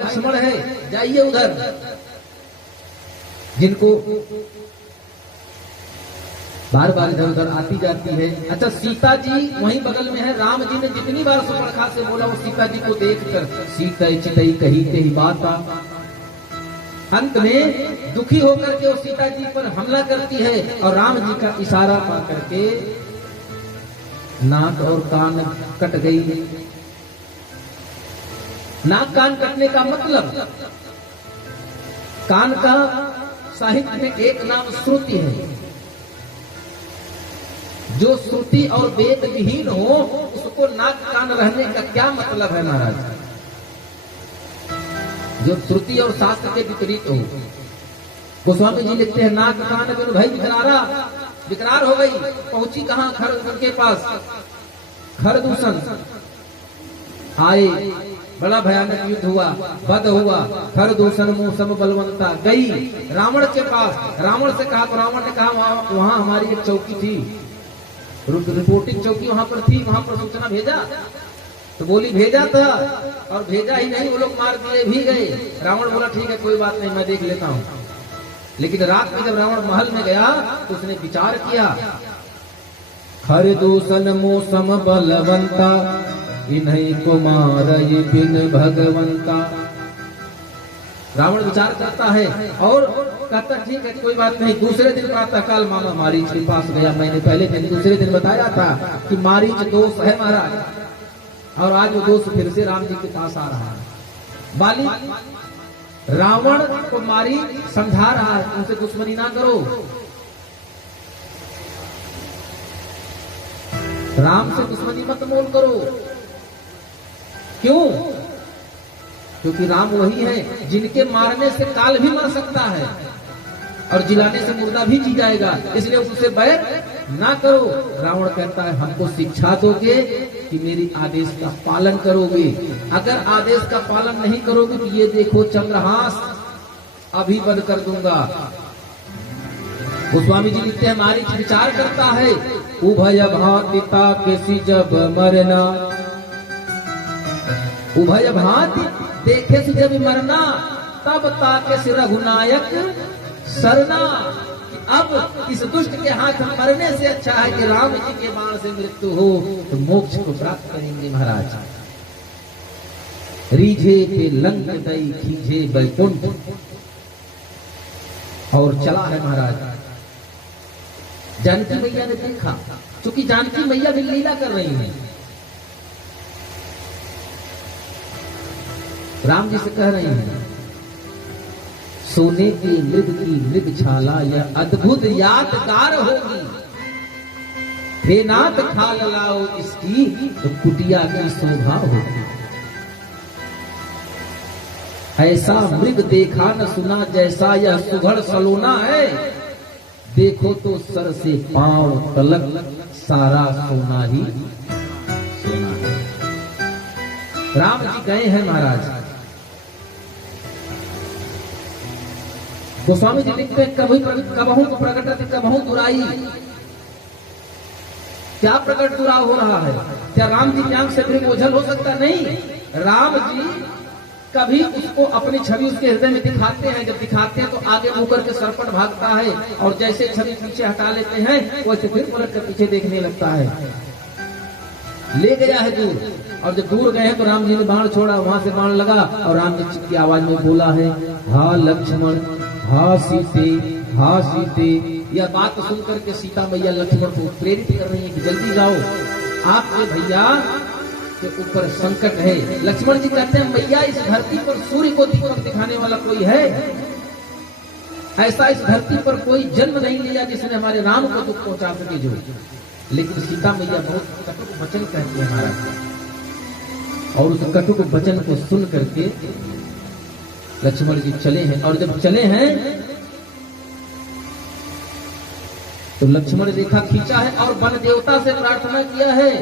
लक्ष्मण है, जाइए उधर, जिनको बार बार इधर उधर आती जाती है। अच्छा, सीता जी वहीं बगल में है। राम जी ने जितनी बार सुपर्णखा से बोला वो सीता जी को देखकर सीता चितई कही के ही बात। अंत में दुखी होकर के वो सीता जी पर हमला करती है और राम जी का इशारा पा करके नाक और कान कट गई। नाक कान कटने का मतलब, कान का साहित्य में एक नाम श्रुति है। जो श्रुति और वेद विहीन हो उसको नाक कान रहने का क्या मतलब है महाराज? जो श्रुति और शास्त्र के विपरीत हो। गोस्वामी जी लिखते हैं, नाक कान बिन भई विकरार हो गई। पहुंची कहां? खरदूषण के पास। खरदूषण आए, बड़ा भयानक युद्ध हुआ, वध हुआ। खरदूषण मुंह सम बलवंता गई रावण के पास। रावण से कहा तो रावण ने कहा वहां हमारी एक चौकी थी, रिपोर्टिंग चौकी वहां पर थी, वहां पर सूचना भेजा। तो बोली भेजा था, और भेजा ही नहीं, वो लोग मार दिए भी गए। रावण बोला ठीक है कोई बात नहीं, मैं देख लेता हूं। लेकिन रात में जब रावण महल में गया तो उसने विचार किया, खरदूषण मौसम बलवंता इन्हीं को मारई बिन भगवंता। रावण विचार करता है और कहता ठीक है कोई बात नहीं। दूसरे दिन प्रातःकाल मामा मारीच के पास गया। मैंने पहले दिन दूसरे दिन बताया था कि मारीच दोष है महाराज, और आज वो दोस्त फिर से राम जी के पास आ रहा है। बाली रावण को मारी समझा रहा है, उनसे दुश्मनी ना करो। राम से दुश्मनी मत मोल करो। क्यों? क्योंकि राम वही है जिनके मारने से काल भी मर सकता है और जिलाने से मुर्दा भी जी जाएगा, इसलिए उससे बैर ना करो। रावण कहता है हमको शिक्षा दोगे कि मेरी आदेश का पालन करोगे। अगर आदेश का पालन नहीं करोगे तो ये देखो चंद्रहास अभी बंद कर दूंगा। गोस्वामी जी लिखते हैं, मारीच विचार करता है, उभय भातिता केसी जब मरना। उभय भाति देखे से जब मरना, तब ताके से रघुनायक सरना। अब इस दुष्ट के हाथ मरने से अच्छा है कि राम जी के बाण से मृत्यु हो तो मोक्ष को प्राप्त करेंगे महाराज। रीझे पे लंक दई खींचे बैकुंठ, और चला है महाराज। जानकी मैया ने देखा, क्योंकि जानकी मैया भी लीला कर रही है। राम जी से कह रही हैं, सोने की मृग छाला यह अद्भुत यादगार होगी। हे नाथ खाल लाओ इसकी तो कुटिया की शोभा होगी। ऐसा मृग देखा न सुना जैसा यह सुघड़ सलोना है। देखो तो सर से पांव तलक सारा सोना ही सोना है। राम जी गए हैं महाराज। गोस्वामी जी लिखते हैं, कबहू प्रकट कबहू दुराई। क्या प्रकट दुरा हो रहा है? क्या राम जी की आंख से मृग ओझल हो सकता? नहीं। राम जी कभी उसको अपनी छवि उसके हृदय में दिखाते हैं। जब दिखाते हैं तो आगे मुकर के सरपट भागता है, और जैसे छवि पीछे हटा लेते हैं वैसे फिर पलट कर पीछे देखने लगता है। ले गया है दूर, और जब दूर गए हैं तो राम जी ने बाण छोड़ा, वहां से बाण लगा और राम जी की आवाज में बोला है, हा लक्ष्मण हा सीते हा सीते। यह बात सुन करके सीता मैया लक्ष्मण को प्रेरित कर रही है कि जल्दी जाओ, आपके भैया के ऊपर संकट है। लक्ष्मण जी कहते हैं, मैया इस धरती पर सूर्य को दीपक दिखाने वाला कोई है? ऐसा इस धरती पर कोई जन्म नहीं लिया जिसने हमारे राम को दुख पहुंचा सके जो। लेकिन सीता मैया बहुत कटुक वचन कहती है महाराज, और उस कटुक वचन को सुन करके लक्ष्मण जी चले हैं। और जब चले हैं तो लक्ष्मण ने देखा खींचा है और वन देवता से प्रार्थना किया है,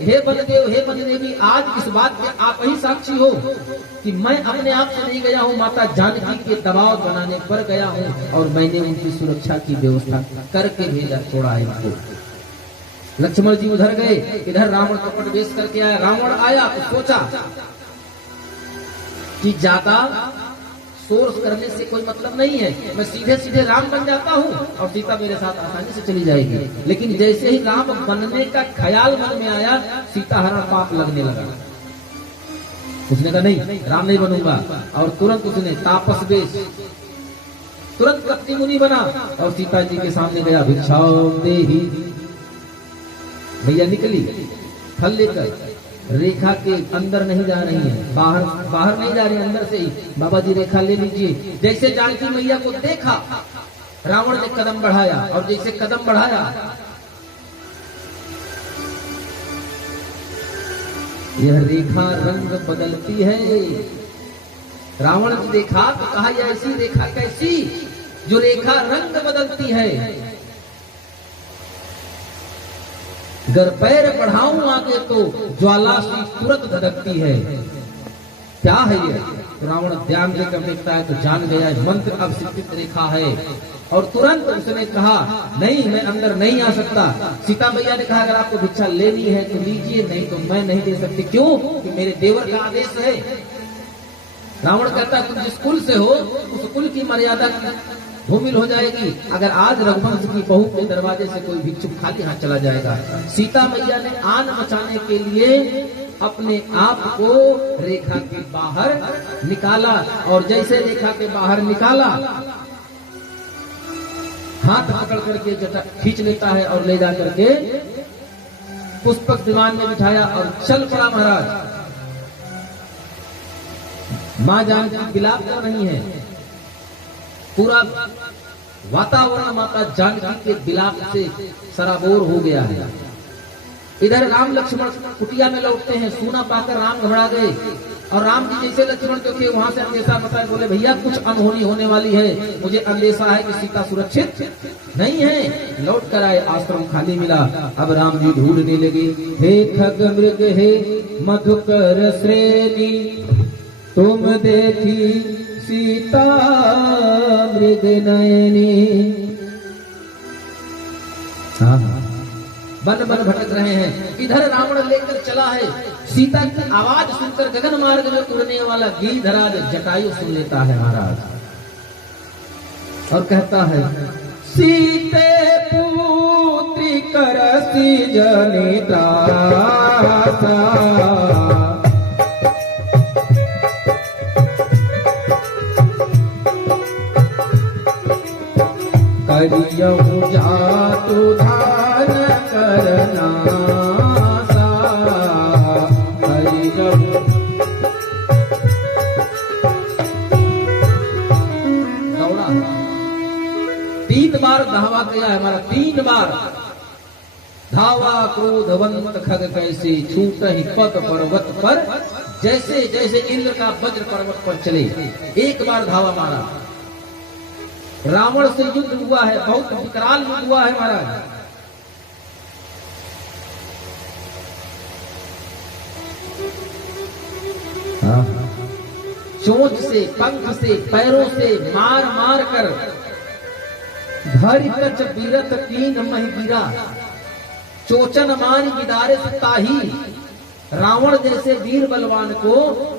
हे बलदेव हे बलदेवी, आज इस बात के आप ही साक्षी हो कि मैं अपने आप से नहीं गया हूँ, माता जानकी के दबाव बनाने पर गया हूँ, और मैंने उनकी सुरक्षा की व्यवस्था करके भेजा, छोड़ा है इनको। लक्ष्मण जी उधर गए, इधर रावण कपट वेश करके आया। रावण आया तो सोचा कि ज्यादा सोर्स करने से कोई मतलब नहीं है, मैं सीधे सीधे राम बन जाता हूँ और सीता मेरे साथ आसानी से चली जाएगी। लेकिन जैसे ही राम बनने का ख्याल मन में आया, सीता हरण पाप लगने लगा। उसने कहा नहीं, राम नहीं बनूंगा, और तुरंत उसने तापस वेश, तुरंत कपटी मुनि बना और सीता जी के सामने गया। भिक्षाम देहि, भैया निकली फल लेकर, रेखा के अंदर नहीं जा रही है, बाहर नहीं जा रही, अंदर से ही। बाबा जी रेखा ले लीजिए। जैसे जानकी मैया को देखा, रावण ने कदम बढ़ाया, और जैसे कदम बढ़ाया, यह रेखा रंग बदलती है। रावण ने देखा तो कहा, यह ऐसी रेखा कैसी जो रेखा रंग बदलती है, अगर पैर बढ़ाऊं आगे तो ज्वाला सी तुरंत धड़कती है। क्या है ये? रावण ध्यान देकर देखता है तो जान गया मंत्र अवशिष्ट रेखा है, और तुरंत उसने कहा नहीं, मैं अंदर नहीं आ सकता। सीता मैया ने कहा, अगर आपको भिक्षा लेनी है तो लीजिए, नहीं तो मैं नहीं दे सकती। क्यों? कि मेरे देवर का आदेश है। रावण कहता, तुम जिस कुल से हो उस कुल की मर्यादा धूमिल हो जाएगी अगर आज रघुवंश की बहू के दरवाजे से कोई भिक्षुक खाली हाथ चला जाएगा। सीता मैया ने आन बचाने के लिए अपने आप को रेखा के बाहर निकाला, और जैसे रेखा के बाहर निकाला, हाथ पकड़ करके जटा खींच लेता है और ले जा करके पुष्पक विमान में बिठाया और चल पड़ा। महाराज, मां जानकी विलाप तो नहीं है, पूरा वातावरण माता जानकी के विलाप से सराबोर हो गया है। इधर राम लक्ष्मण कुटिया में लौटते हैं, सूना पाकर राम घबरा गए, और राम जी जैसे लक्ष्मण जो थे वहां से अंदेशा बताए, बोले भैया कुछ अनहोनी होने वाली है, मुझे अंदेशा है कि सीता सुरक्षित नहीं है। लौट कर आए, आश्रम खाली मिला। अब राम जी ढूंढने लगे, हे खग मृग हे मधुकर श्रेणी, तुम देखी सीता मृग नयनी। बन बन भटक रहे हैं। इधर रावण लेकर चला है, सीता की आवाज सुनकर गगन मार्ग में उड़ने वाला गिरिधराज जटायु सुन लेता है महाराज, और कहता है, सीते पुत्री करसी जनिता करियहु जातु धान करना सा, करियहु। दौड़ा 3 बार धावा किया है हमारा, 3 बार धावा क्रोधवंत खग कैसे, छूट ही पद पर्वत पर, जैसे जैसे इंद्र का वज्र पर्वत पर चले। 1 बार धावा मारा। रावण से युद्ध हुआ है, बहुत विकराल युद्ध हुआ है महाराज। चोंच से, पंख से, पैरों से मार मार कर धरि कच बीरत कीन महि गिरा, चोचन मारी गिदारे ताही। रावण जैसे वीर बलवान को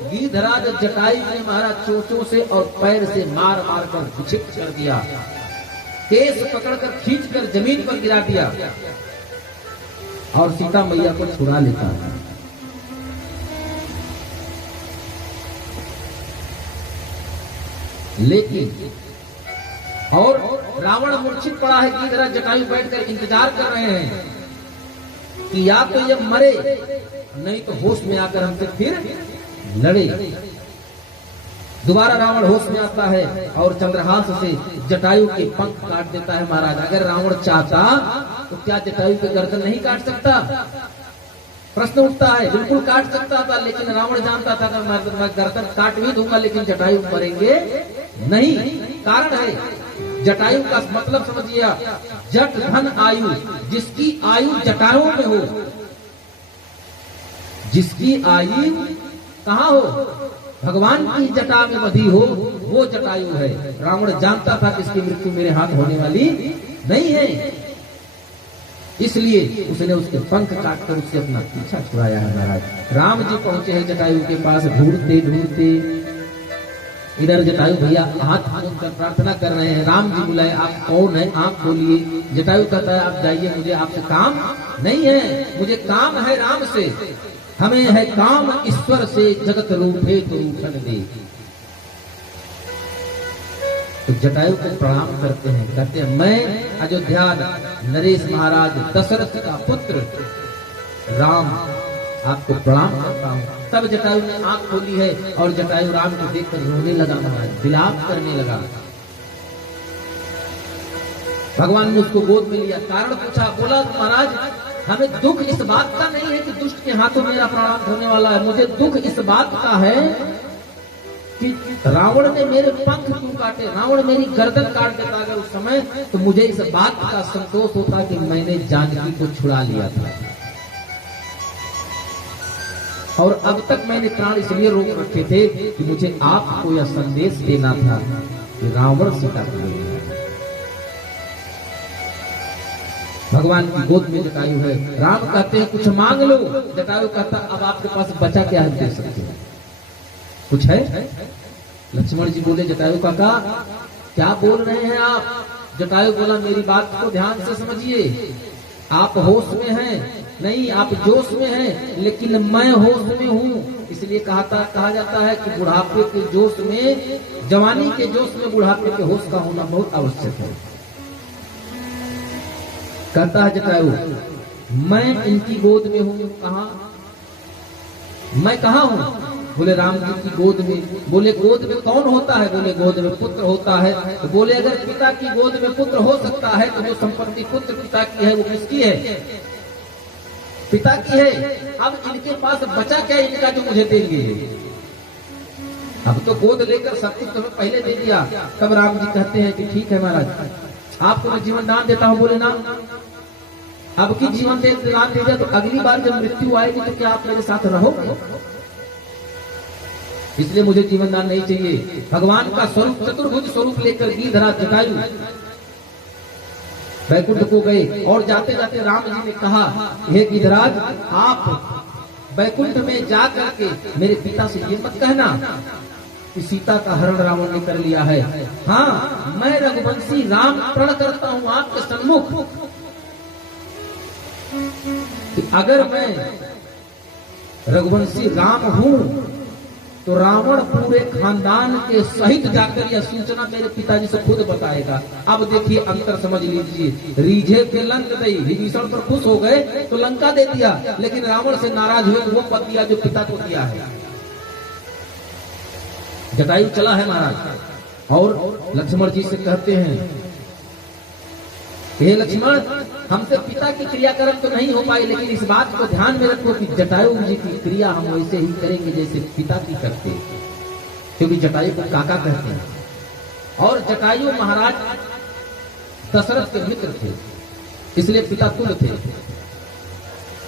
गिरिधराज जटायु ने महाराज चोचों से और पैर से मार मार कर विक्षिप्त कर दिया, केस पकड़कर खींचकर जमीन पर गिरा दिया, और सीता मैया को छुड़ा लेता है। लेकिन और रावण मूर्छित पड़ा है, गिरिधराज जटायु बैठकर इंतजार कर रहे हैं कि या तो ये मरे, नहीं तो होश में आकर हमसे फिर लड़े। दोबारा रावण होश में आता है और चंद्रहास से जटायु के पंख काट देता है महाराज। अगर रावण चाहता तो क्या जटायु के गर्दन नहीं काट सकता? प्रश्न उठता है। बिल्कुल काट सकता था, लेकिन रावण जानता था कि मैं गर्दन काट भी दूंगा लेकिन जटायु मरेंगे नहीं। कारण है जटायु का मतलब समझिए, जट धन आयु, जिसकी आयु जटायु में हो, जिसकी आयु कहाँ हो, भगवान की जटा में बधी हो, वो जटायु है। रावण जानता था कि इसकी मृत्यु मेरे हाथ होने वाली नहीं है, इसलिए उसने उसके पंख काटकर उससे अपना पीछा छुड़ाया है महाराज। राम जी पहुंचे हैं जटायु के पास, ढूंढते ढूंढते इधर जटायु भैया हाथ कर प्रार्थना कर रहे हैं, राम जी बुलाए, आप कौन है, आंख खोलिए। जटायु कहता है आप जाइए, मुझे आपसे काम नहीं है, मुझे काम है राम से, हमें है काम ईश्वर से, जगत रूठे तो रूठन दे। तो जटायु को प्रणाम करते हैं, कहते हैं मैं अयोध्या नरेश महाराज दशरथ का पुत्र राम आपको प्रणाम करता हूँ। तब जटायु ने आंख खोली है और जटायु राम को देखकर रोने लगा, महाराज विलाप करने लगा। भगवान ने उसको गोद में लिया, कारण पूछा, बोला महाराज हमें दुख इस बात का नहीं है कि दुष्ट के हाथों मेरा प्राण होने वाला है, मुझे दुख इस बात का है कि रावण ने मेरे पंख क्यों काटे, रावण मेरी गर्दन काट देता अगर उस समय, तो मुझे इस बात का संतोष होता कि मैंने जानकी को छुड़ा लिया था, और अब तक मैंने प्राण इसलिए रोक रखे थे कि मुझे आपको यह संदेश देना था कि रावण सीता को ले लिया। भगवान की गोद में जटायु है, राम कहते हैं कुछ मांग लो, जटायु कहता अब आपके पास बचा क्या है, दे सकते हैं, कुछ है? लक्ष्मण जी बोले जटायु काका क्या बोल रहे हैं आप? जटायु बोला मेरी बात को ध्यान से समझिए, आप होश में हैं नहीं, आप जोश में हैं, लेकिन मैं होश में हूँ, इसलिए कहा जाता है कि बुढ़ापे के जोश में, जवानी के जोश में बुढ़ापे के होश का होना बहुत आवश्यक है। कहता है जटायु मैं इनकी गोद में हूँ, कहा मैं कहा हूँ? बोले राम जी की गोद में। बोले गोद में कौन होता है? बोले गोद में पुत्र होता है। तो बोले अगर पिता की गोद में पुत्र हो सकता है तो जो संपत्ति पुत्र पिता की है वो किसकी है? पिता की है। अब इनके पास बचा क्या इनका जो मुझे देंगे? अब तो गोद लेकर सब कुछ तुम्हें पहले दे दिया। तब राम जी कहते हैं कि ठीक है महाराज, आपको मैं जीवन दान देता हूँ। बोले ना, अब की जीवन दान दे दिया तो अगली बार जब मृत्यु आएगी तो क्या आप मेरे साथ रहोगे? इसलिए मुझे जीवन दान नहीं चाहिए। भगवान का स्वरूप चतुर्भुज स्वरूप लेकर गिरधराज जटायु बैकुंठ को गए और जाते जाते राम जी ने कहा, हे गिरधराज आप बैकुंठ में जा करके मेरे पिता से ये मत कहना कि सीता का हरण रावण ने कर लिया है। हाँ, मैं रघुवंशी राम प्रण करता हूँ आपके सम्मुख कि अगर मैं रघुवंशी राम हूँ तो रावण पूरे खानदान के सहित जाकर यह सूचना मेरे पिताजी से खुद बताएगा। अब देखिए अंतर समझ लीजिए, रीझे पे लंक दई, विभीषण पर खुश हो गए तो लंका दे दिया, लेकिन रावण से नाराज हुए वो पद दिया जो पिता को दिया है। जटायु चला है महाराज और लक्ष्मण जी से कहते हैं, हे लक्ष्मण, हमसे पिता की क्रियाकर्म तो नहीं हो पाई, लेकिन इस बात को ध्यान में रखो कि जटायु जी की क्रिया हम वैसे ही करेंगे जैसे पिता की करते, क्योंकि जटायु को काका कहते हैं और जटायु महाराज दशरथ के मित्र थे, इसलिए पिता तुल्य थे।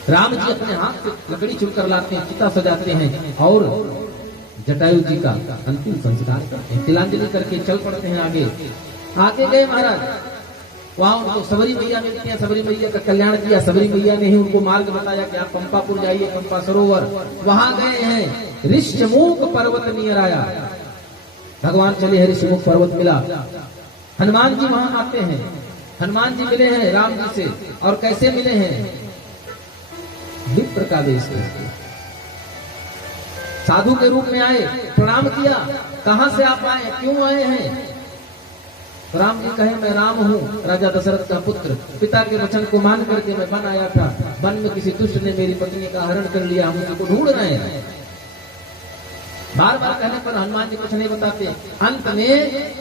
राम जी अपने हाथ से लकड़ी चुनकर लाते हैं, चिता सजाते हैं और जटायु जी का अंतिम संस्कार करते हैं, तिलांजलि करके चल पड़ते हैं। आगे गए महाराज, वहां उनको सबरी मैया मिलती है, सबरी मैया का कल्याण किया। सबरी मैया ने ही उनको मार्ग बताया कि आप पंपापुर जाइए, पंपा सरोवर। वहां गए हैं, ऋषमुख पर्वत नियर आया, भगवान चले हैं, ऋषमुख पर्वत मिला। हनुमान जी वहां आते हैं, हनुमान जी मिले हैं राम जी से, और कैसे मिले हैं? विप्र का वेश में, साधु के रूप में आए, प्रणाम किया। कहां से आप आए, क्यों आए हैं? राम जी कहे, मैं राम हूँ, राजा दशरथ का पुत्र, पिता के वचन को मान करके मैं वन आया था। वन में किसी दुष्ट ने मेरी पत्नी का हरण कर लिया, हम उनको ढूंढ रहे हैं। बार बार कहने पर हनुमान जी कुछ नहीं बताते। अंत में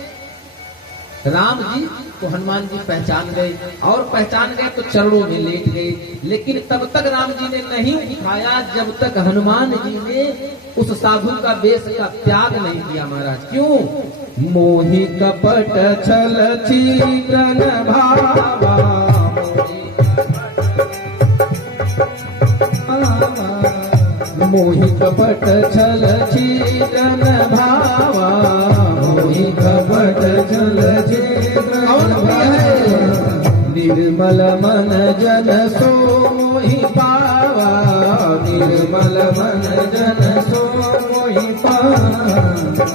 राम जी को हनुमान जी पहचान गए, और पहचान गए तो चरणों में लेट गए। लेकिन तब तक राम जी ने नहीं दिखाया जब तक हनुमान जी ने उस साधु का वेश का त्याग नहीं किया महाराज। क्यों? मोहि कपट छल छिद्रन भावा, मोहि कपट छल छिद्रन भावा, मोहि कपट छल छिद्रन भावा, निर्मल मन जन सो मोहि पावा, निर्मल मन जन सो मोहि पावा।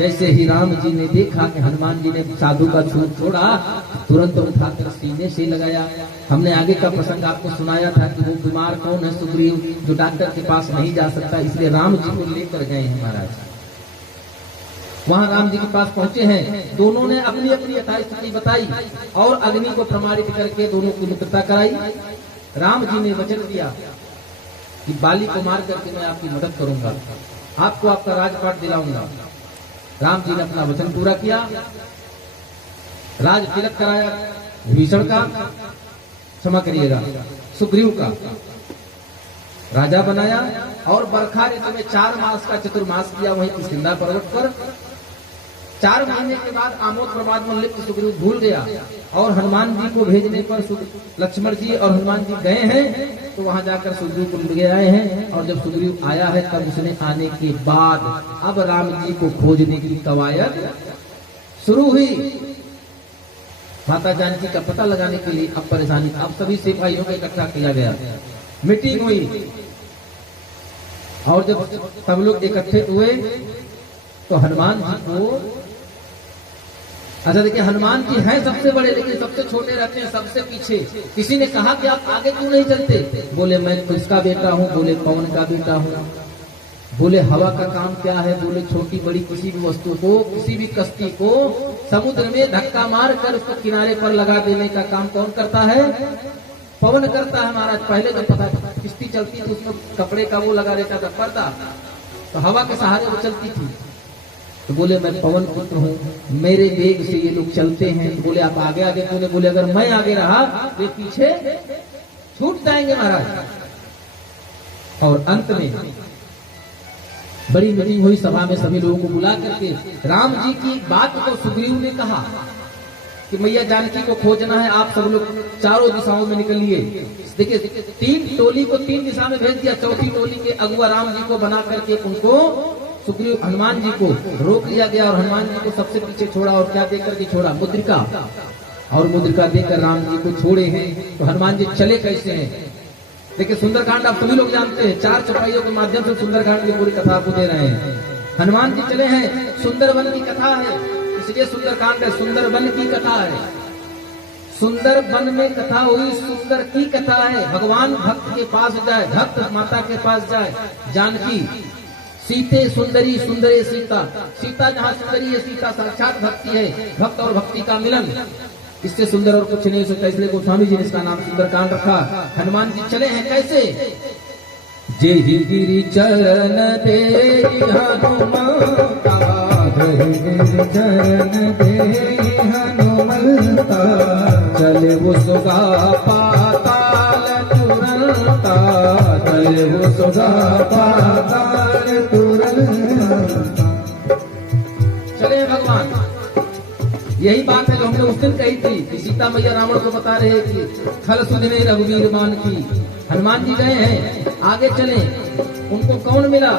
जैसे ही राम जी ने देखा कि हनुमान जी ने साधु का छूट छोड़ा, तुरंत उठाकर सीने से लगाया। हमने आगे का प्रसंग आपको सुनाया था कि वो बीमार कौन है, सुग्रीव, जो डॉक्टर के पास नहीं जा सकता, इसलिए राम जी को लेकर गए हैं महाराज। वहां राम जी के पास पहुंचे हैं, दोनों ने अपनी अपनी यथास्थिति बताई और अग्नि को प्रमाणित करके दोनों की मित्रता कराई। राम जी ने वचन दिया कि बाली को मार करके मैं आपकी मदद करूंगा, आपको आपका राजपाट दिलाऊंगा। राम जी ने अपना वचन पूरा किया, राज तिलक कराया भीषण का, क्षमा करिएगा सुग्रीव का राजा बनाया और बरखा ऋतु में 4 मास का चतुर्मास किया वहीं किष्किंधा पर्वत पर। 4 महीने के बाद आमोद प्रमाद में लिप्त सुग्रीव भूल गया और हनुमान जी को भेजने पर लक्ष्मण जी और हनुमान जी गए हैं, तो वहां जाकर सुग्रीव को ले आए हैं। और जब सुग्रीव आया है तब उसने आने के बाद अब राम जी को खोजने की कवायद शुरू हुई। माता जानकी का पता लगाने के लिए अब परेशानी, अब सभी सिपाहियों को इकट्ठा किया गया, मीटिंग हुई। और जब सब लोग इकट्ठे हुए तो हनुमान जी को, अच्छा देखिए, हनुमान जी हैं सबसे बड़े लेकिन सबसे छोटे रहते हैं, सबसे पीछे। किसी ने कहा कि आप आगे क्यों नहीं चलते? बोले मैं किसका बेटा हूँ? बोले पवन का बेटा हूँ। बोले हवा का काम क्या है? बोले छोटी बड़ी किसी भी वस्तु को, किसी भी कश्ती को समुद्र में धक्का मार कर उसको किनारे पर लगा देने का काम कौन करता है? पवन करता है महाराज। पहले जब पता किश्ती चलती थी उसमें कपड़े का वो लगा देता था पर्दा, तो हवा के सहारे वो चलती थी। तो बोले मैं पवन पुत्र हूँ, मेरे वेग से ये लोग चलते हैं। तो बोले आप आगे आगे क्यों? बोले अगर मैं आगे रहा तो पीछे छूट जाएंगे महाराज। और अंत में बड़ी मीटिंग हुई, सभा में सभी लोगों को बुला करके राम जी की बात को सुग्रीव ने कहा कि मैया जानकी को खोजना है, आप सब लोग चारों दिशाओं में निकलिए। देखिए 3 टोली को 3 दिशा में भेज दिया, चौथी टोली के अगुआ राम जी को बना करके उनको सुग्रीव हनुमान जी को रोक लिया गया और हनुमान जी को सबसे पीछे छोड़ा। और क्या देकर के छोड़ा? मुद्रिका। और मुद्रिका देकर राम जी को छोड़े हैं। तो हनुमान जी चले कैसे हैं? देखिए सुंदरकांड आप सभी लोग जानते हैं, 4 चौपाइयों के माध्यम से सुंदरकांड की पूरी कथा आपको दे रहे हैं। हनुमान जी चले हैं, सुंदरवन की कथा है, इसलिए सुंदरकांड है, सुंदरवन की कथा है। सुंदरवन में कथा हुई, सुंदर की कथा है। भगवान भक्त के पास जाए, भक्त माता के पास जाए। जानकी सीते सुंदरी, सुंदरे सीता, सीता जहाँ सुंदरी है, सीता साक्षात भक्ति है, भक्त और भक्ति का मिलन। इससे सुंदर और कुछ नहीं हो सकता, इसलिए गोस्वामी जी ने इसका नाम सुंदरकांड रखा। हनुमान जी चले हैं कैसे? जे गिरि चरण दे हनुमंता, चरण दे हनुमंता, चले वो सुगा पाताल तुरंता, चले वो सुगा पाताल तुरंता। चले भगवान। यही बात है जो हमने उस दिन कही थी कि सीता मैया रावण को बता रहे कि खल सुधने रघुवीर मान की। हनुमान जी गए हैं, आगे चले। उनको कौन मिला?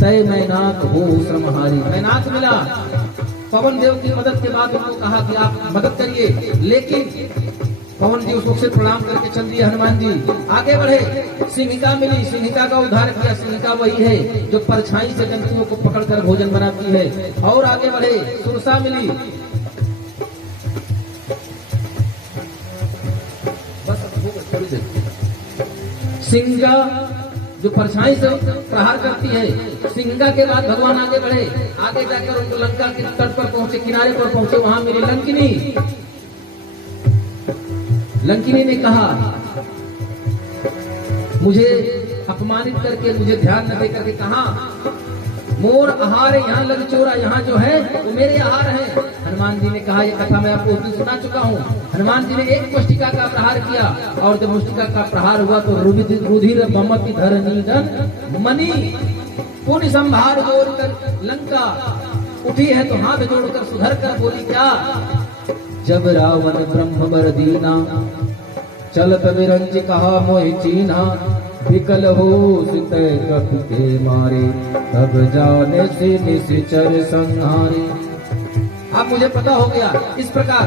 तय मैनाक हो श्रमहारी, मैनाक मिला। पवन देव की मदद के बाद उनको कहा कि आप मदद करिए, लेकिन पवन जी उसको सिर प्रणाम करके चल दिए। हनुमान जी आगे बढ़े। सिंहिका मिली, सिंहिका का उद्धार किया। सिंहिका वही है जो परछाई से जंतुओं को पकड़कर भोजन बनाती है। और आगे बढ़े, सुरसा मिली। सिंहिका जो परछाई से प्रहार करती है। सिंहिका के बाद भगवान आगे बढ़े, आगे जाकर उनको लंका के तट पर पहुंचे, किनारे पर पहुंचे। वहां मिली लंकिनी। लंकिनी ने कहा मुझे अपमानित करके, मुझे ध्यान न दे करके कहा मोर आहार यहाँ लग चोरा, यहाँ जो है वो मेरे आहार है। हनुमान जी ने कहा, ये कथा मैं आपको उस दिन सुना चुका हूँ। हनुमान जी ने एक मुष्टिका का प्रहार किया और जब मुष्टिका का प्रहार हुआ तो रुधिर बमति धरनीधन मणि पुण्य संभार जोड़कर लंका उठी है तो हाथ जोड़कर सुधर कर बोली क्या? जब रावण ब्रह्म बर दीना, चलत विरंज कहा मोहि चीना, विकल हो सित कपि के मारे, तब जाने से निश्चर संहारे। अब मुझे पता हो गया। इस प्रकार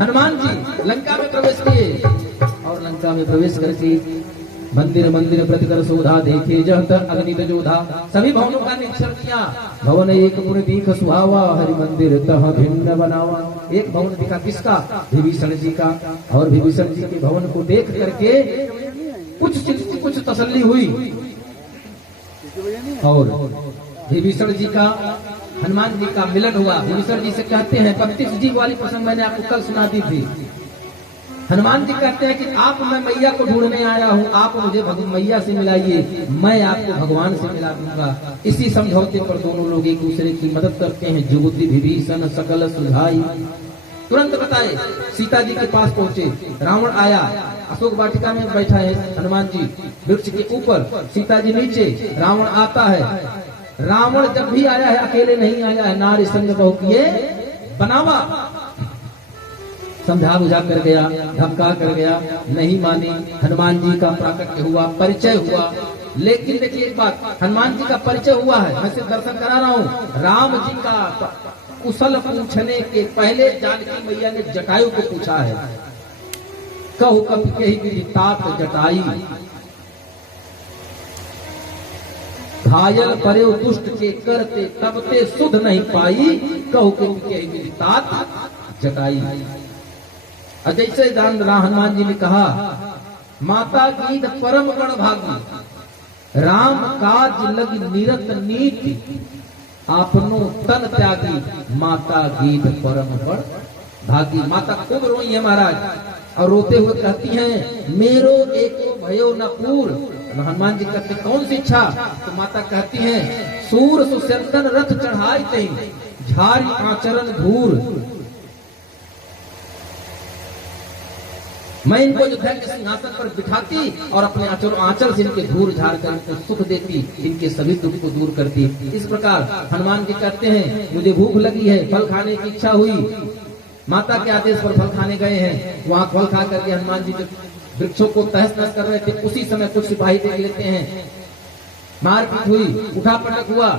हनुमान जी लंका में प्रवेश किए और लंका में प्रवेश करके मंदिर मंदिर प्रतिकर शोधा, देखे जह तक अग्नित जोधा। सभी भवनों का निरीक्षण किया, भवन एक पुर दीख सुहावा, हरि मंदिर तह भिन्न बनावा। एक भवन दिखा, किसका? विभीषण जी का। और विभीषण जी के भवन को देख करके कुछ तसल्ली हुई। और विभीषण जी का हनुमान जी का मिलन हुआ। विभीषण जी से कहते हैं, 32 जीव वाली प्रसंग मैंने आपको कल सुना दी थी। हनुमान जी कहते हैं कि आप, मैं मैया को ढूंढने आया हूँ, आप मुझे मैया से मिलाइए, मैं आपको भगवान से मिला दूंगा। इसी समझौते पर दोनों लोग एक दूसरे की मदद करते हैं। जुगति विभीषण सकल सुझाई। तुरंत बताए, सीता जी के पास पहुंचे। रावण आया, अशोक वाटिका में बैठा है हनुमान जी वृक्ष के ऊपर, सीता जी नीचे। रावण आता है। रावण जब भी आया है अकेले नहीं आया है, नारी संग बहु किए बनावा। समझा बुझा कर गया, धमका कर गया, नहीं माने। हनुमान जी का प्राकट्य हुआ, परिचय हुआ। लेकिन देखिए एक बात, हनुमान जी का परिचय हुआ है, मैं सिर्फ दर्शन करा रहा हूँ। राम जी का कुशल पूछने के पहले जानकी मैया ने जटायु को पूछा है, कहु कपि केहि विधि तात जटाई, घायल परे दुष्ट के करते तब ते सुध नहीं पाई, कहु कपि केहि विधि तात जटाई। जैसे जान हनुमान जी ने कहा, माता गीत परम गण भागी, राम काज लगी निरत नीति, आपनो तन त्यागी, माता गीत परम गण भागी। माता खूब रोई है महाराज, और रोते हुए कहती हैं, मेरो एको भयो न पूर। हनुमान जी कहते, कौन सी इच्छा? तो माता कहती हैं, सूर सुचंदन रथ चढ़ाई तई, झारी आचरण धूर। मैं इनको जो है सिंहासन पर बिठाती और अपने आंचल से इनके धूल झाड़ कर इनको सुख देती, इनके सभी दुख को दूर करती। इस प्रकार हनुमान जी कहते हैं, मुझे भूख लगी है, फल खाने की इच्छा हुई। माता के आदेश पर फल खाने गए हैं। वहां फल खा करके हनुमान जी वृक्षों को तहस नहस कर रहे थे। उसी समय कुछ सिपाही देख लेते हैं, मारपीट हुई, उठा पटक हुआ।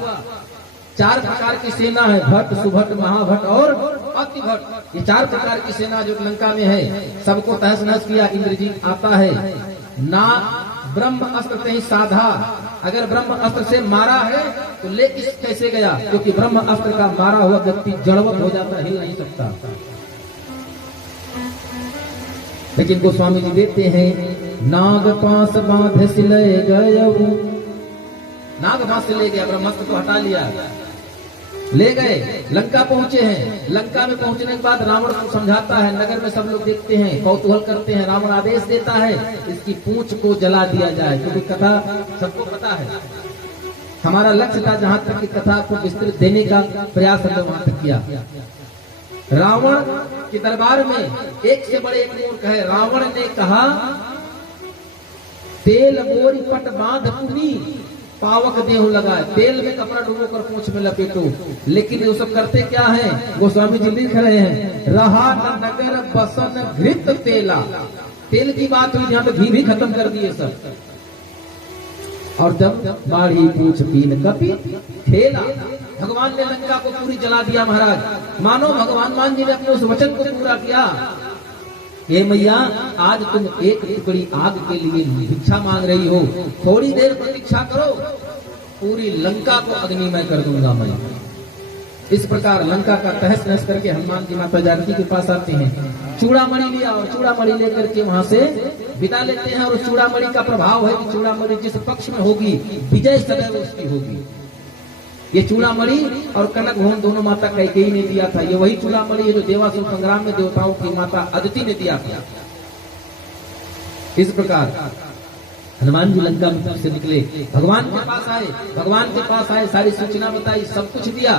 4 प्रकार की सेना है, भट्ट, सुभट, महाभट्ट और अतिभट्ट। ये 4 प्रकार की सेना जो लंका में है, सबको तहस नहस किया। इंद्रजीत आता है, ना ब्रह्म अस्त्र से ही साधा। अगर ब्रह्म अस्त्र से मारा है तो ले इस कैसे गया, क्योंकि ब्रह्म अस्त्र का मारा हुआ व्यक्ति जड़वत हो जाता, हिल नहीं सकता। लेकिन गोस्वामी जी देते हैं, नाग पास बांध सिले गए, नाग पास से ले गया, ब्रह्मास्त्र को हटा लिया, ले गए। लंका पहुंचे हैं। लंका में पहुंचने के बाद रावण को समझाता है, नगर में सब लोग देखते हैं, कौतूहल करते हैं। रावण आदेश देता है, इसकी पूंछ को जला दिया जाए, क्योंकि कथा सबको पता है। हमारा लक्ष्य था जहां तक की कथा को विस्तृत देने का प्रयास हमने वहां तक किया। रावण के दरबार में एक से बड़े एक मूर्ख है। रावण ने कहा, तेल मोरी पट बांध पुनी, पावक देह लगा, तेल में कपड़ा डूबो कर पूंछ में लपेटो। लेकिन वो सब करते क्या है? गोस्वामी जी लिख रहे हैं, रहा नगर बसन घृत तेला। तेल की बात हुई, यहाँ पे घी भी खत्म कर दिए सब। और जब बाढ़ी पूछ पीन कपि खेला, भगवान ने लंका को पूरी जला दिया महाराज। मानो भगवान मान जी ने अपने उस वचन को पूरा किया। ये मैया, आज तुम एक टुकड़ी आग के लिए भिक्षा मांग रही हो, थोड़ी देर प्रतीक्षा करो, पूरी लंका को अग्निमय कर दूंगा मैं। इस प्रकार लंका का तहस नहस करके हनुमान जी माता जानकी के पास आते हैं। चूड़ामणि लिया और चूड़ामणि लेकर के वहां से विदा लेते हैं। और चूड़ामणि का प्रभाव है कि चूड़ामणि जिस पक्ष में होगी, विजय सदैव उसकी होगी। ये चूड़ामणि और कनक भवन दोनों माता कैकेयी ने दिया था। ये वही चूड़ामणि है जो देवासुर संग्राम में देवताओं की माता अदिति ने दिया था। इस प्रकार हनुमान जी लंका में से निकले, भगवान के पास आए। भगवान के पास आए, सारी सूचना बताई, सब कुछ दिया।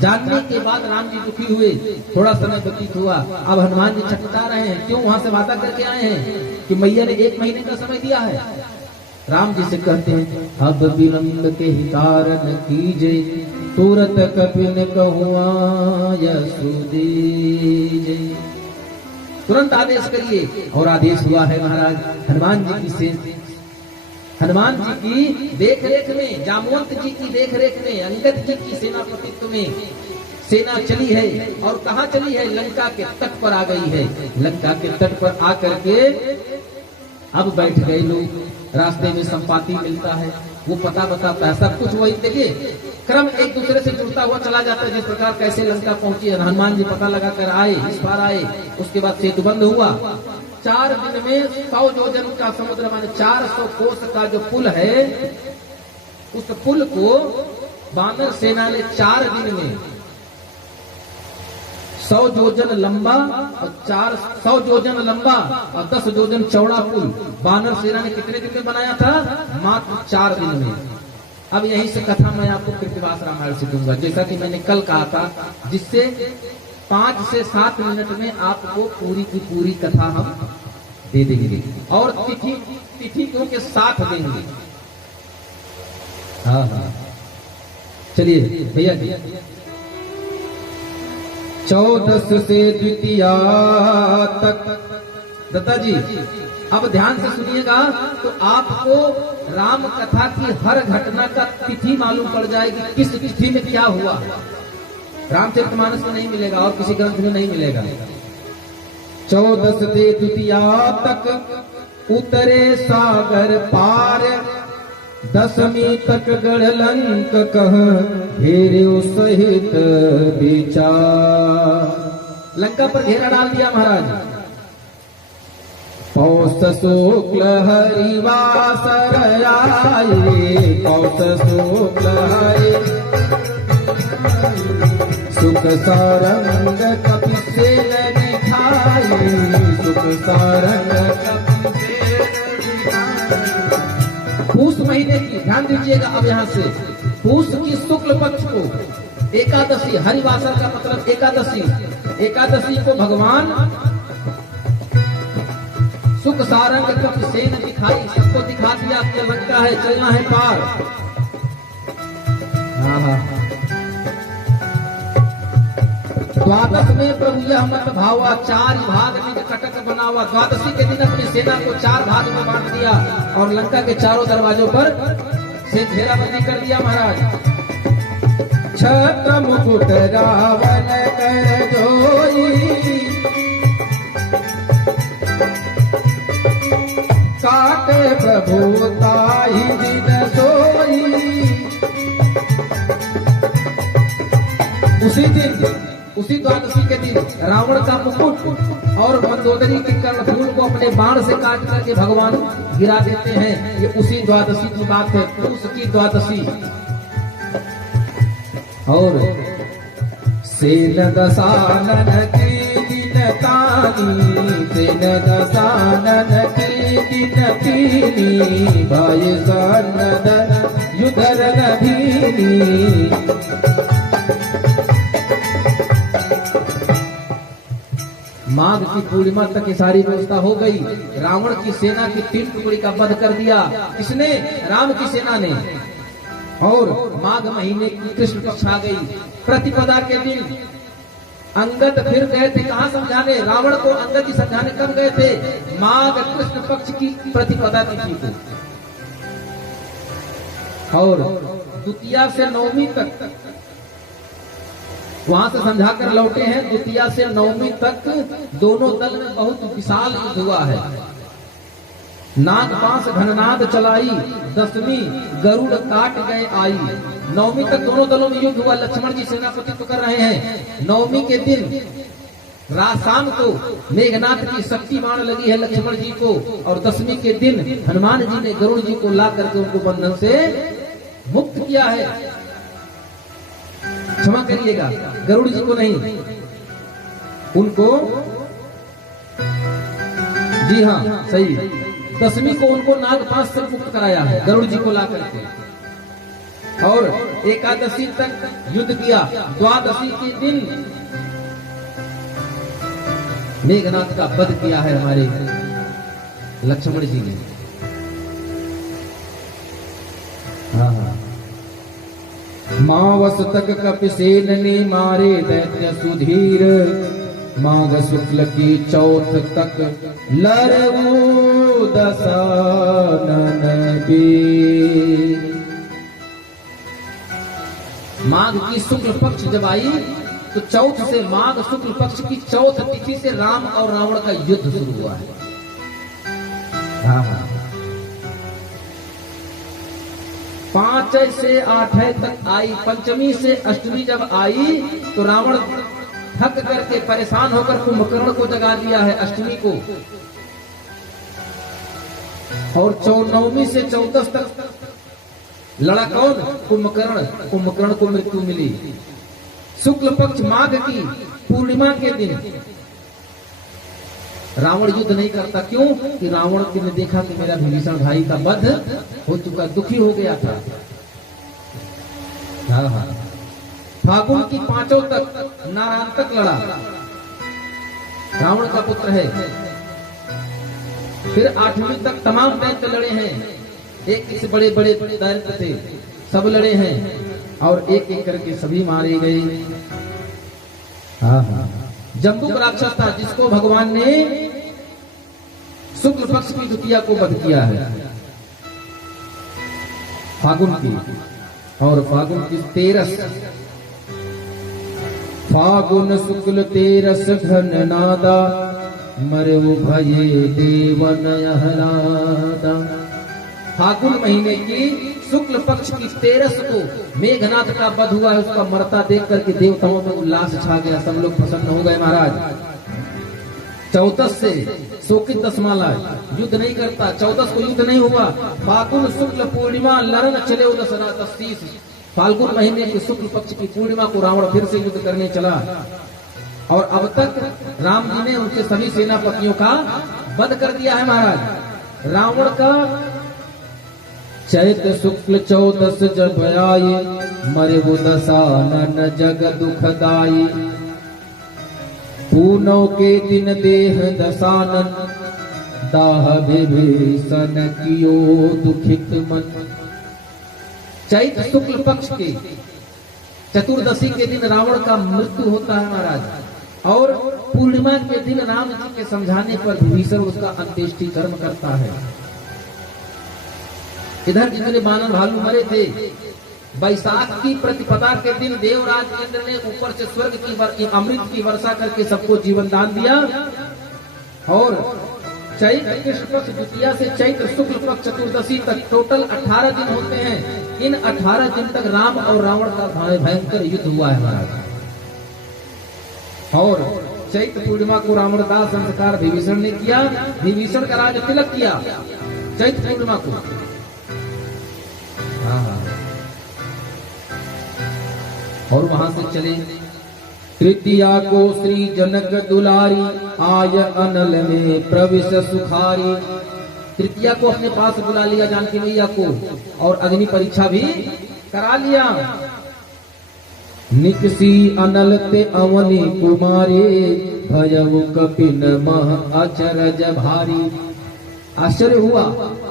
जानने के बाद राम जी दुखी हुए। थोड़ा समय व्यतीत हुआ, अब हनुमान जी छटपटा रहे हैं। क्यों? वहां से वादा करके आए हैं कि मैया ने 1 महीने का समय दिया है। राम जी से कहते हैं, अब विलंब के हितारन कीजे, तुरत कपिन कहुआ यशुदीजे। तुरंत आदेश करिए। और आदेश हुआ है महाराज। हनुमान जी की से हनुमान जी की देख रेख में, जामवंत जी की देख रेख में, अंगद जी की सेनापतित्व में सेना चली है। और कहाँ चली है? लंका के तट पर आ गई है। लंका के तट पर आकर के अब बैठ गए लोग। रास्ते में संपाति मिलता है, वो पता बताता है, सब कुछ वही। देखिए क्रम एक दूसरे से जुड़ता हुआ चला जाता है। जिस प्रकार कैसे लंका पहुंची, हनुमान जी पता लगा कर आए, इस बार आए, उसके बाद सेतु बंद हुआ। 4 दिन में 100 योजन का समुद्र, माने 400 कोस का जो पुल है, उस पुल को वानर सेना ने 4 दिन में 100 योजन लंबा और 100 योजन लंबा और 10 योजन चौड़ा पुल वानर सेना ने कितने दिन में बनाया था? मात्र 4 दिन में। अब यहीं से कथा मैं आपको कृतवास रामायण से दूंगा, जैसा कि मैंने कल कहा था, जिससे 5 से 7 मिनट में आपको पूरी की पूरी कथा हम दे देंगे और तिथियों के साथ देंगे। हाँ हाँ, चलिए भैया जी। 14 से द्वितीया तक, दत्ता जी अब ध्यान से सुनिएगा तो आपको राम कथा की हर घटना का तिथि मालूम पड़ जाएगी, किस तिथि में क्या हुआ। रामचरितमानस में नहीं मिलेगा और किसी ग्रंथ में नहीं मिलेगा। 14 से द्वितीया तक उतरे सागर पार, 10वीं तक गढ़ लंक कह घेरे सहित विचार। लंका पर घेरा डाल दिया महाराज। पौष शुक्ल हरिवासर आए, पौष शुक्ल हरि सुख सारंग कपिसेन दिखाई, सुख सारंग पूष महीने की, ध्यान दीजिएगा अब यहाँ से, पूष की शुक्ल पक्ष को एकादशी, हरिवासर का मतलब एकादशी, एकादशी को भगवान सुख सारंग कपिसेन दिखाई, सबको दिखा दिया कि लंका है, चलना है पार। द्वादश में प्रभु यह मत भावा, 4 भाग में कटक बना हुआ। द्वादशी के दिन अपनी सेना को 4 भाग में बांट दिया और लंका के चारों दरवाजों पर से घेराबंदी कर दिया महाराज। छत्र मुकुट रावण कर जोई, काटे प्रभु ताहि दिन सोई। उसी दिन, उसी द्वादशी के दिन रावण का मुकुट और मंदोदरी के कर्णफूल को अपने बाण से काट करके भगवान गिरा देते हैं। ये उसी द्वादशी की बात है, पूष की द्वादशी। और सेन दशानन के दिन तानी, सेन दशानन के दिन पीनी, भाई सन्नद युधर नभीनी। माघ की पूर्णिमा तक ये सारी व्यवस्था हो गई। रावण की सेना की 3 टुकड़ी का वध कर दिया। किसने? राम की सेना ने। और माघ महीने की कृष्ण पक्ष आ गई। प्रतिपदा के दिन अंगद फिर गए थे कहाँ समझाने? रावण को अंगद जी समझाने कब गए थे? माघ कृष्ण पक्ष की प्रतिपदा तिथि को। और द्वितीया से नवमी तक वहां से समझा कर लौटे हैं। द्वितीया से नवमी तक दोनों दल में बहुत विशाल युद्ध हुआ है। नाग पास घननाद चलाई, 10वीं गरुड़ काट गए आई। नवमी तक दोनों दलों में युद्ध हुआ। लक्ष्मण जी सेनापतित्व कर रहे हैं। नवमी के दिन शाम को मेघनाथ की शक्ति बाण लगी है लक्ष्मण जी को। और 10वीं के दिन हनुमान जी ने गरुड़ जी को ला करके उनको बंधन से मुक्त किया है। क्षमा करिएगा, गरुड़ जी को नहीं, उनको, जी हाँ सही, 10वीं को उनको नागपाश से मुक्त कराया है गरुड़ जी को ला करके। और एकादशी तक युद्ध किया। द्वादशी के दिन मेघनाथ का वध किया है हमारे लक्ष्मण जी ने। हाँ हाँ, मावस तक कपिसेन ने मारे दैत्य सुधीर, माघ शुक्ल की चौथ तक लड़ऊ दशानन बीर। माघ की शुक्ल पक्ष जब आई तो चौथ से, माघ शुक्ल पक्ष की चौथ तिथि से राम और रावण का युद्ध शुरू हुआ है। हाँ हाँ, 5 से 8 तक आई, पंचमी से अष्टमी जब आई तो रावण थक करके परेशान होकर कुंभकर्ण को जगा दिया है अष्टमी को, और 9वीं से 14 तक लड़ा कौन? कुंभकर्ण। कुंभकर्ण को मृत्यु मिली। शुक्ल पक्ष माघ की पूर्णिमा के दिन रावण युद्ध नहीं करता। क्यों? कि रावण ने देखा कि मेरा विभीषण भाई का वध हो चुका, दुखी हो गया था। हाँ, फागुन की 5 तक नारायण तक लड़ा, रावण का पुत्र है। फिर 8वीं तक तमाम दैत्य लड़े हैं, एक से बड़े बड़े दैत्य थे, सब लड़े हैं और एक एक करके सभी मारे गए। हाँ, जम्बुक राक्षस था जिसको भगवान ने शुक्ल पक्ष की द्वितीया को वध किया है, फागुन की। और फागुन की 13, फागुन शुक्ल 13 घन नादा, मरे भये देवन यहलादा। फागुन महीने की शुक्ल पक्ष की 13 को मेघनाथ का वध हुआ है। उसका मरता देख करके देवताओं में उल्लास छा गया, सब लोग प्रसन्न हो गए महाराज। 14 से शोकित दशमाला युद्ध नहीं करता, 14 को युद्ध नहीं हुआ। फागुन शुक्ल पूर्णिमा लरण चले दशरा 30, फाल्गुन महीने की शुक्ल पक्ष की पूर्णिमा को रावण फिर से युद्ध करने चला। और अब तक राम जी ने उनके सभी सेनापतियों का वध कर दिया है महाराज। रावण का चैत शुक्ल 14 जब आए, मरे वो दशानन जग दुखदाई। पूनौ के दिन देह दशानन, दाह विभीषण कियो दुखित मन। चैत शुक्ल पक्ष के चतुर्दशी के दिन रावण का मृत्यु होता है महाराज। और पूर्णिमा के दिन राम जी के समझाने पर विभीषण उसका अंत्येष्टि कर्म करता है। इधर जितने बानर भालू मरे थे, वैशाख की प्रतिपदा के दिन देवराज इंद्र ने ऊपर से स्वर्ग की अमृत की वर्षा करके सबको जीवन दान दिया। और चैत कृष्ण पक्ष द्वितीया से चैत्र शुक्ल पक्ष चतुर्दशी तक टोटल 18 दिन होते हैं। इन 18 दिन तक राम और रावण का भयंकर युद्ध हुआ है महाराज। और चैत्र पूर्णिमा को रावण का संस्कार विभीषण ने किया, विभीषण का राज तिलक किया चैत्र पूर्णिमा को। और वहां से चले तृतीया को श्री जनक दुलारी, आय अनल में प्रविश सुखारी। तृतीया को अपने पास बुला लिया जानकी मैया को, और अग्नि परीक्षा भी करा लिया। निकसी अनल ते अवनी कुमारी, भयउ कपिन मह अचरज भारी। आश्चर्य हुआ।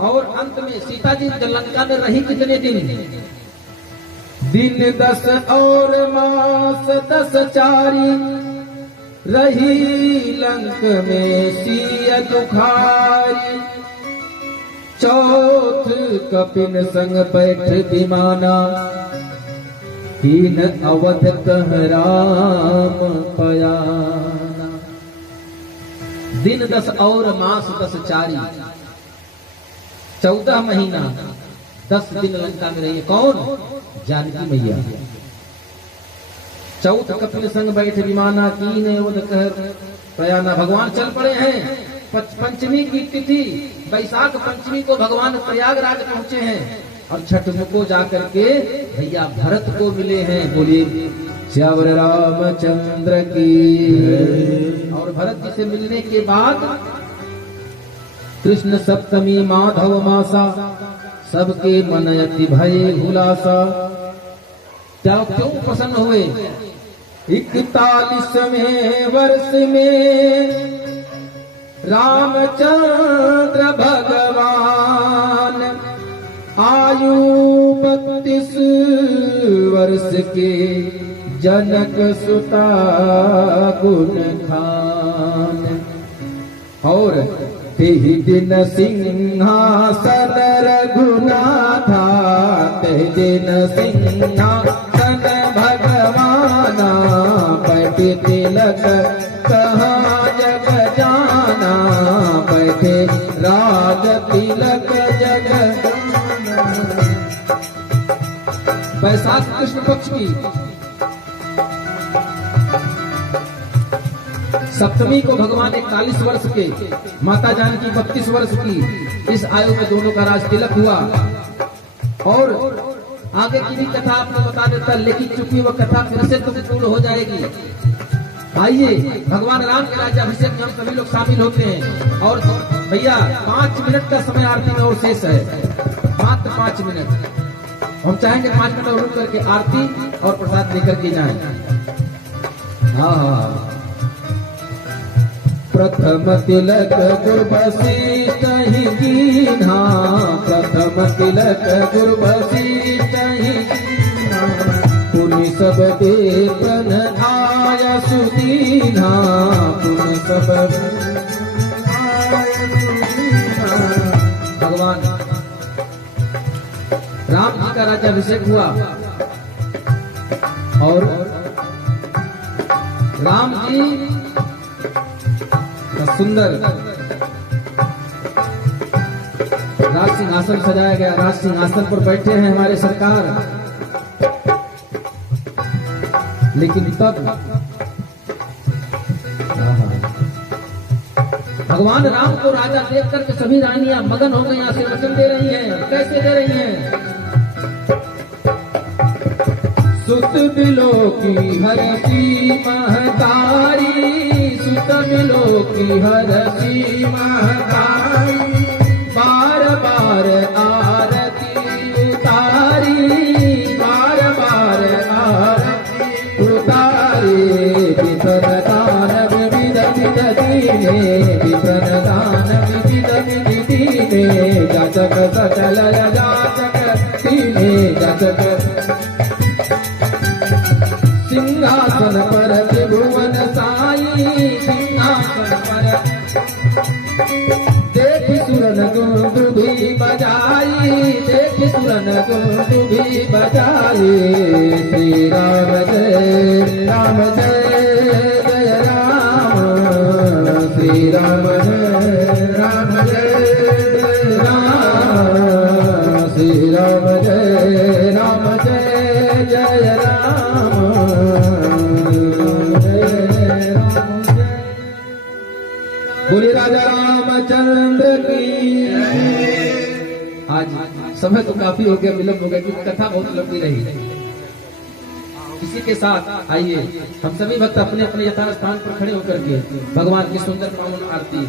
और अंत में सीता जी लंका में रही कितने दिन? दिन 10 और मास 10 चारी, रही लंक में सिय दुखारी। चौथ कपिन संग बैठ विमाना, तीन अवध कह राम पयाना। दिन 10 और मास 10 चारी, 14 महीना 10 दिन लंका में रही। कौन? जानकी मैया। चौथ कपिल संग बैठ विमाना, कीन अवध कह प्रयाना। भगवान चल पड़े हैं। पंचमी की तिथि वैशाख पंचमी को भगवान प्रयागराज पहुंचे हैं, और छठवें को जाकर के भैया भरत को मिले हैं। बोलिए श्यावर रामचंद्र की। और भरत जी से मिलने के बाद कृष्ण सप्तमी माधव मासा, सबके मन अति भय हुलासा। क्यों प्रसन्न हुए? 41वें वर्ष में रामचंद्र भगवान, आयु 32 वर्ष के जनक सुता गुण खान। और तेहि दिन सिंहासन रघुनाथा, तेहि दिन सिंहासन भगवाना। बैठे तिलक कहाँ जग जाना, बैठे राज तिलक जग जाना। कृष्ण पक्ष की। सप्तमी को भगवान 41 वर्ष के, माता जानकी 32 वर्ष की, इस आयु में दोनों का राज तिलक हुआ। और आगे की भी कथा आपको बता देता, लेकिन चूंकि वह कथा फिर से तुम पूर्ण हो जाएगी। आइए भगवान राम के राज्याभिषेक में हम सभी लोग शामिल होते हैं। और भैया 5 मिनट का समय आरती में और शेष है, मात्र 5 मिनट। हम चाहेंगे 5 मिनट और रुक करके आरती और प्रसाद लेकर के जाएं। हाँ, प्रथम तिलक गुरबसिष्ठ ही कीन्हा, प्रथम तिलक गुरबसिष्ठ ही कीन्हा, पुनि सब देवन आय सुदीन्हा, पुनि सब आय सुदीन्हा। भगवान राम जी का राज्याभिषेक हुआ और राम जी सुंदर राज सिंहासन सजाया गया। राज सिंहासन पर बैठे हैं हमारे सरकार। लेकिन तब भगवान राम को राजा देख करके सभी रानियां मगन हो गई, आशीर्वचन दे रही हैं। कैसे दे रही हैं? सुत बिलो की हरसी महतारी, सुत बिलो की हरसी महतारी, बार बार आरती उतारी, बार बार आरती उतारी। विपन दान विविध विध दीने, विपन दान विविध विध दीने, जातक सकल जातक दीने, जातक सिंहासन पर त्रिभुवन साई, सिंहासन पर देखि सुरन गुंदुभी बजाई, देखि सुरन गुंदुभी बजाई। श्री राम जय राम जय जय राम, श्री राम जय राम जय राम, श्री राम जय राम जय जय राम। बोले राजा रामचंद्र की। आज समय तो काफी हो गया, विलंब हो गया, क्योंकि कथा बहुत लंबी रही। इसी के साथ आइए हम सभी भक्त अपने अपने यथार्थ स्थान पर खड़े होकर के भगवान की सुंदर पावन आरती।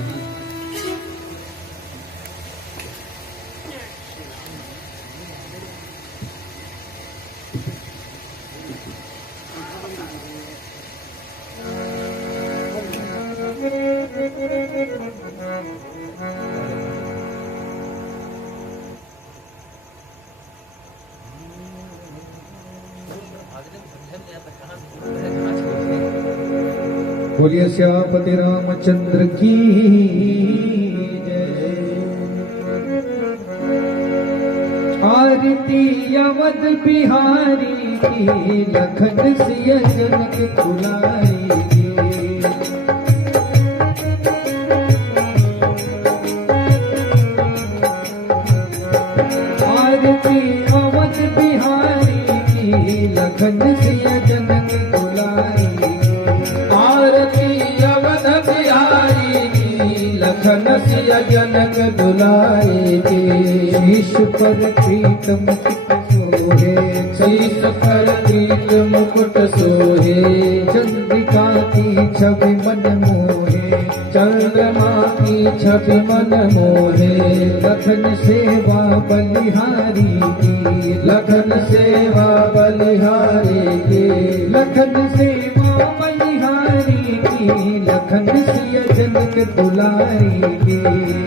बोलिए श्यामपति रामचंद्र की जय। आरती अवध बिहारी की, लखन सिय जनक दुलारी की। आरती अवध बिहारी की, लखन सिय जनक दुलारी। आरती अवध बिहारी की, लखन सिय जनक दुलारी की। शीश पर प्रीत मुकुट सोहे, शीश पर प्रीत मुकुट सोहे। चंद्रिका की छवि मन मोहे, चंद्रमा की छवि मन मोहे। लखन सेवा बलिहारी की, लखन सेवा बलिहारी की। लखन सेवा बलिहारी की, लखन सिय जनक दुलारी की।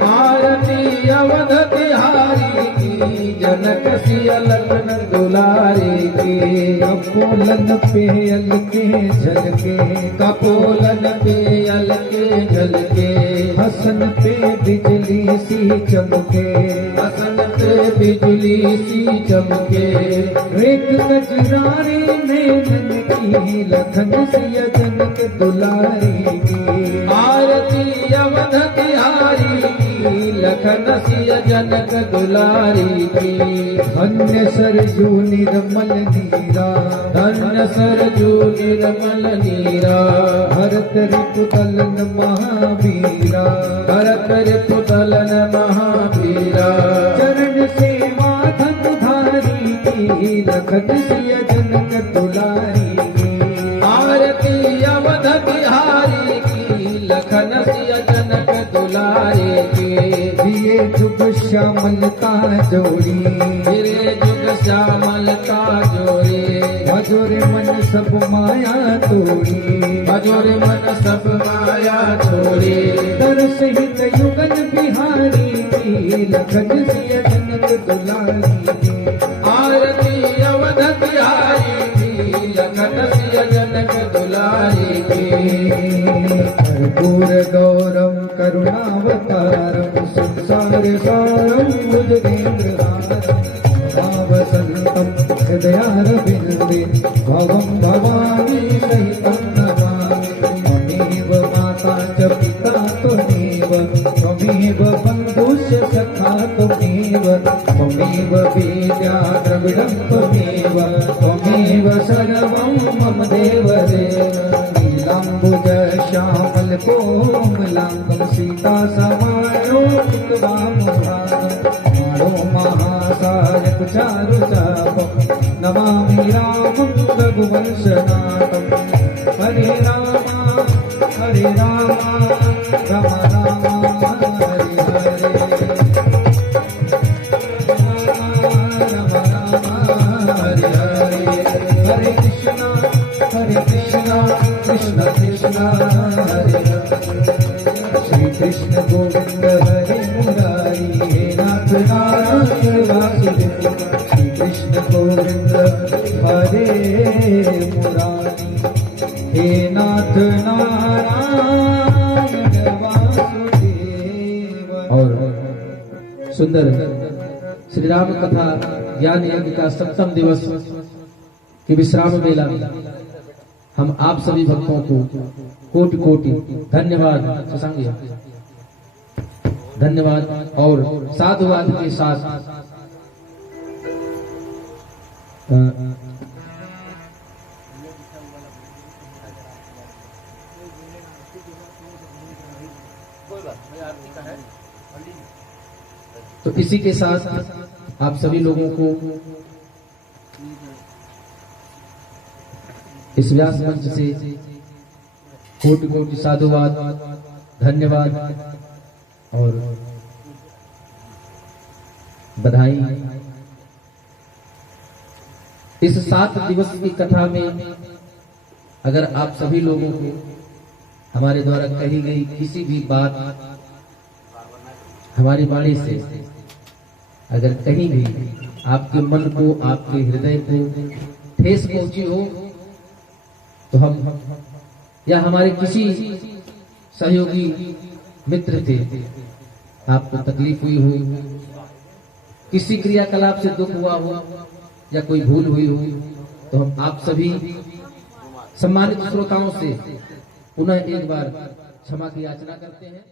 आरती अवध बिहारी की, जनक सिय लखन दुलारी की। कपोलन पे अलके झलके, कपोलन पे अलके झलके। हसन पे बिजली सी चमके, हसन पे बिजली सी चमके। रेख कजरारी नैनन की, लखन सिय जनक दुलारी की। आरती अवध बिहारी की, लखन सिय जनक दुलारी की। धन्य सरजू निर्मल नीरा, धन्य सरजू निर्मल नीरा। भरत रिपुदलन महावीरा, भरत रिपुदलन महावीरा। चरण सेवा धन धारी की, लखन सिय जनक दुलारी की। आरती अवध बिहारी की, लखन सिय जनक दुलारे की। जिये जुग श्यामलता जोड़ी, फिरे जुग श्यामलता जोरे। भजोरे मन सब माया तोड़ी, भजोरे मन सब माया छोड़े। तरस हित युगल बिहारी की, लखन सिय जनक दुलारी की। आरती अवध बिहारी की, लखन सिय जनक दुलारे की। कर्पूर गौरम करुणावतारम, संसार सारम भुजगेन्द्रहारम। भावसंतम हृदयारविन्दे, भवं भवानी सहितं नमामि। त्वमेव माता च पिता त्वमेव, त्वमेव बन्धुश्च सखा त्वमेव। त्वमेव विद्या द्रविडं त्वमेव, त्वमेव सर्वं मम देवदेव। नीलाम्बुज श्यामल कोमलांगं, सीता समायोपितवामभागं। मारो महासायक चारु चापं, नमामि रामं रघुवंशनाथं। हरे राम राम राम हरे हरे। राम राम हरे हरे। हरे कृष्णा कृष्ण कृष्ण हरे हरे। श्री कृष्ण गोविंद हरे मुरारी, हे नाथ नारायण वासुदेव। श्री कृष्ण गोविंद हरे मुरारी, हे नाथ नारायण वासुदेव। और सुंदर श्री राम कथा ज्ञान यज्ञ का 7वां दिवस की विश्राम मेला में हम आप सभी भक्तों को कोटि कोटि धन्यवाद शशांक, धन्यवाद और साधुवाद के साथ तो इसी के साथ आप सभी लोगों को इस व्यास मंच से कोटि कोटि साधुवाद, धन्यवाद और बधाई। इस 7 दिवस की कथा में अगर आप सभी लोगों को हमारे द्वारा कही गई किसी भी बात हमारी वाणी से अगर कहीं भी आपके मन को, आपके हृदय को ठेस पहुंची हो, तो हम या हमारे किसी सहयोगी मित्र थे, आपको तकलीफ हुई हो, किसी क्रियाकलाप से दुख हुआ हो या कोई भूल हुई हो, तो हम आप सभी सम्मानित श्रोताओं से पुनः एक बार क्षमा की याचना करते हैं।